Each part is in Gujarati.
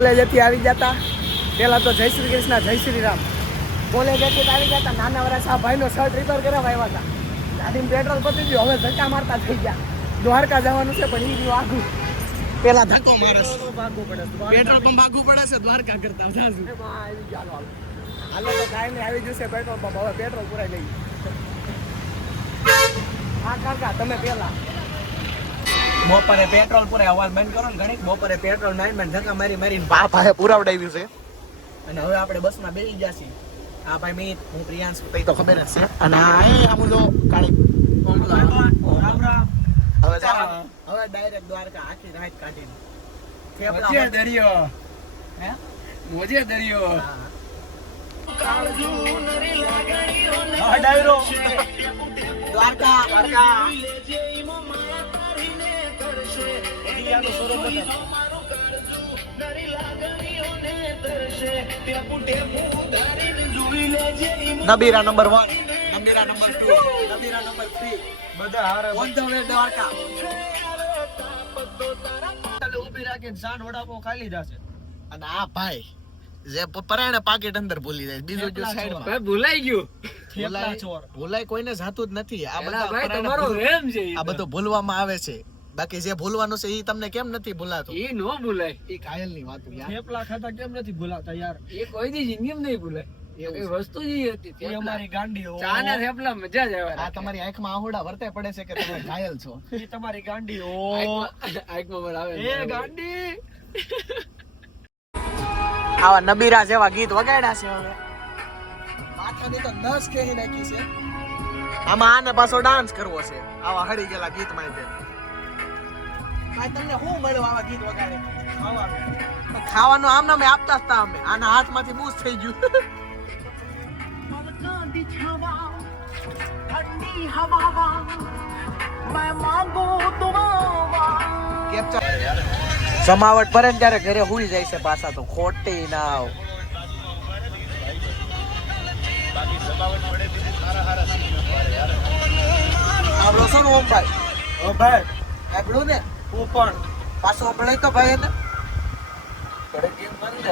કોલેજેથી આવી જતા પહેલાં તો જય શ્રી કૃષ્ણ જય શ્રી રામ. કોલેજેથી આવી જતા નાના વરાસા ભાઈનો શર્ટ રિપેર કરાવવા આવ્યા હતા. ગાડીમાં પેટ્રોલ પતી ગયું, હવે ધક્કા મારતા થઈ ગયા. દ્વારકા જવાનું છે પણ એ રહ્યું આઘું. પેલા ધક્કો મારે ભાગવું પડે, પેટ્રોલ પંપ ભાગવું પડે છે દ્વારકા કરતા જાજુ. આવી ગયા હાલો તો કાંઈ નહીં, આવી જશે પેટ્રોલ પંપ. હવે પેટ્રોલ પુરાઈ લઈ. હા કાકા તમે પેલા બપોરે પેટ્રોલ પૂરા અવાજ બંધ કરો ને ઘણી. બપોરે પેટ્રોલ નાઈ ધક્કા મારી મારીને ભાઈ પુરાવડાવ્યું છે. અને હવે આપણે બસમાં બેસી ગયા છીએ. આ ભાઈ મિત, હું પ્રિયાંશ, તઈ તો ખબર જ છે. અને આ આમ જો કાળી હવે ડાયરેક્ટ દ્વારકા આખી રાત કાઢીને મોજે દરિયો. હે મોજે દરિયો. હા ડાયરો દ્વારકા દ્વારકા. નબીરા નંબર 1, નબીરા નંબર 2, નબીરા નંબર 3 બધા હારે ઓન ધ વે દ્વારકા. ઊભી રાખીને સાન વડાપાવ ખાઈ લીધા છે. અને આ ભાઈ જે પરાણે પાકેટ અંદર ભૂલી જાય, બીજું જો સાઈડમાં ભાઈ ભૂલાઈ ગયું. ભૂલાય કોઈને જાતું જ નથી. આ બધા ભાઈ તમારો વેમ છે. આ બધું ભૂલવામાં આવે છે. બાકી જે ભૂલવાનું છે એ તમને કેમ નથી ભૂલાતું? એ નો ભૂલાય. એ કાયલ ની વાત યાર. થેપલા ખાતા કેમ નથી ભૂલાતા યાર? એ કોઈ દી જિંદગીમાં નહીં ભૂલાય. એ વસ્તુ જ હતી. એ અમારી ગાંડી હો. ચા ને થેપલા મજા જ આવે. આ તમારી આંખમાં આહુડા વર્તે પડે છે કે તમે કાયલ છો. એ તમારી ગાંડી હો. આંખમાં મને આવે. એ ગાંડી. આવા નબીરા જેવા ગીત વગાડ્યા છે. હવે માથાની તો નસ કેહી નાખી છે. આમાં આને પાછો ડાન્સ કરવો છે આવા હરી ગયેલા ગીત માં. તમને શું મળ્યું આવા ગીત વગાડે? ખાવાનું આમ નામે આપતા હતા અમે. આના હાથમાંથી બૂસ થઈ ગયું. જમાવટ પડે ને ત્યારે ઘરે હુઈ જાય છે પાછા. તો ખોટી ના આપણો શું ઓમ ભાઈ? ઓ ભાઈ આપણું ને હું પણ પાછો આપણે તો ભાઈ એને કડે કેમ બંધ.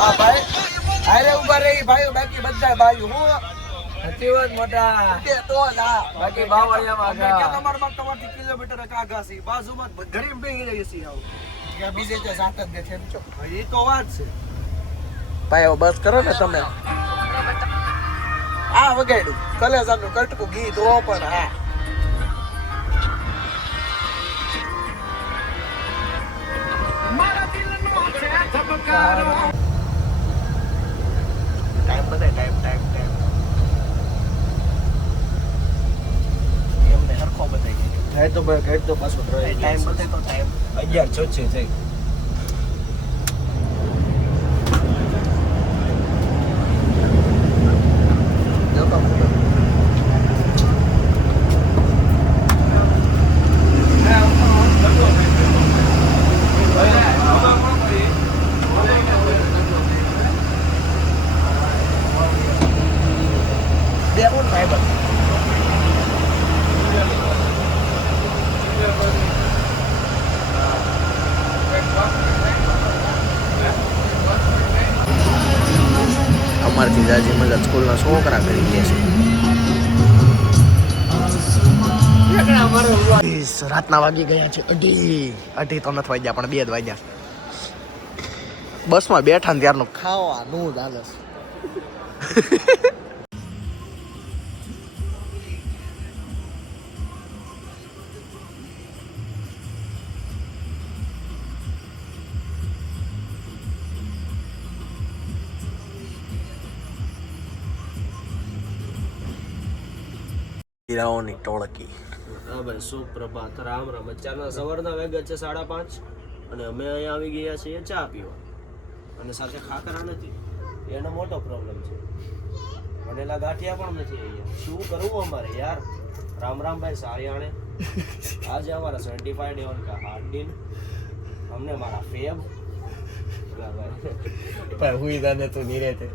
હા ભાઈ અરે ઉભા રહી ભાઈ. બાકી બધા ભાઈ હું સાચી વાત મોટા કે તો લા બાકી બાવળિયામાં ગયા. તમારથી કિલોમીટર કાગા છે બાજુમાં ઘરે બેહી રહી છે. આવું કે બીજે જે સાત જ દેખે એમ છો. એ તો વાત છે ભાઈ. હવે બસ કરો ને તમે. આ વગાડ્યું કલેજાનું કટકું ગીત ઓ પણ. હા ટાઈમ બતાય ટાઈમ ટાઈમ ટાઈમ એમને હરખો બતાય જાય તો ભાઈ ઘટ તો પાછો ટાઈમ બતાય તો ટાઈમ 11:06 થઈ. અમારથી જાજી મજા સ્કૂલના છોકરા કરી લે છે. રાતના વાગી ગયા છે 2:30 તો નથી વાગ્યા પણ 2 જ વાગ્યા. બસમાં બેઠા ને ત્યારનું ખાવાનું જ હાલે છે. હીરાઓની ટોળકી. હા ભાઈ સુપ્રભાત, રામ રામ. અત્યારના સવારના વાગ્યા છે 5:30 અને અમે અહીંયા આવી ગયા છીએ ચા પીવા. અને સાથે ખાખરા નથી, એનો મોટો પ્રોબ્લેમ છે. બનેલા ગાંઠિયા પણ નથી અહીંયા. શું કરવું અમારે યાર? રામ રામ ભાઈ સારિયાણે. આજે અમારા 75 ડે કા હાર્ડ દિન. અમને મારા ફેબ ભાઈ હુઈ દાને તો નિરેતે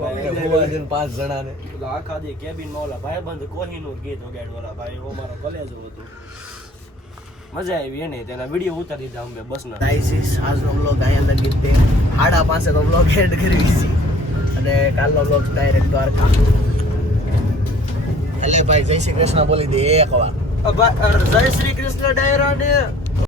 ભાઈ, હુવા દે 5 જણાને ઓલા આખા દી કેબિનમાં ઓલા ભાઈબંધ કોહીનું ગીત વગાડ્યું ઓલા ભાઈ અમારો કલેજો હતું મજા આવી એને તેના વિડીયો ઉતારી દીધા અમે બસના ગાઈસ આજનો વ્લોગ અહીંયા લગી તે 5:30 તો વ્લોગ એન્ડ કરવી છે અને કાલનો વ્લોગ ડાયરેક્ટ દ્વારકા એટલે ભાઈ જય શ્રી કૃષ્ણ બોલી દે એક વાર જય શ્રી કૃષ્ણ ડાયરા ને